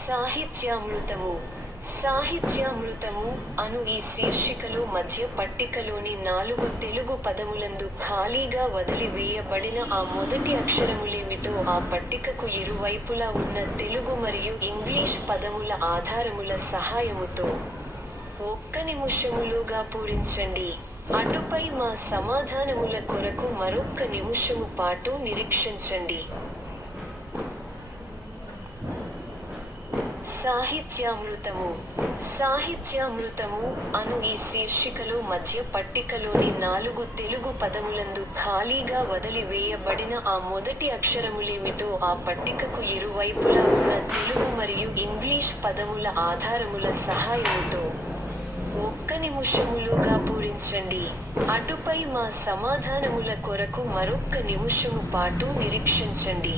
సాహిత్యామృతము. సాహిత్యామృతము అను ఈ శీర్షికలో మధ్య పట్టికలోని 4 తెలుగు పదములందు ఖాళీగా వదిలి వేయబడిన ఆ మొదటి అక్షరములేమిటో ఆ పట్టికకు ఇరువైపులా ఉన్న తెలుగు మరియు ఇంగ్లీష్ పదముల ఆధారముల సహాయముతో 1 నిముషములోగా పూరించండి. అటుపై మా సమాధానముల కొరకు మరొక్క నిముషము పాటు నిరీక్షించండి. సాహిత్యామృతము. సాహిత్యామృతము అను ఈ శీర్షికలో మధ్య పట్టికలోని 4 తెలుగు పదములందు ఖాళీగా వదిలి వేయబడిన ఆ మొదటి అక్షరములేమిటో ఆ పట్టికకు ఇరువైపులా ఉన్న తెలుగు మరియు ఇంగ్లీష్ పదముల ఆధారముల సహాయముతో 1 నిముషములోగా పూరించండి. అటుపై మా సమాధానముల కొరకు మరొక్క నిముషము పాటు నిరీక్షించండి.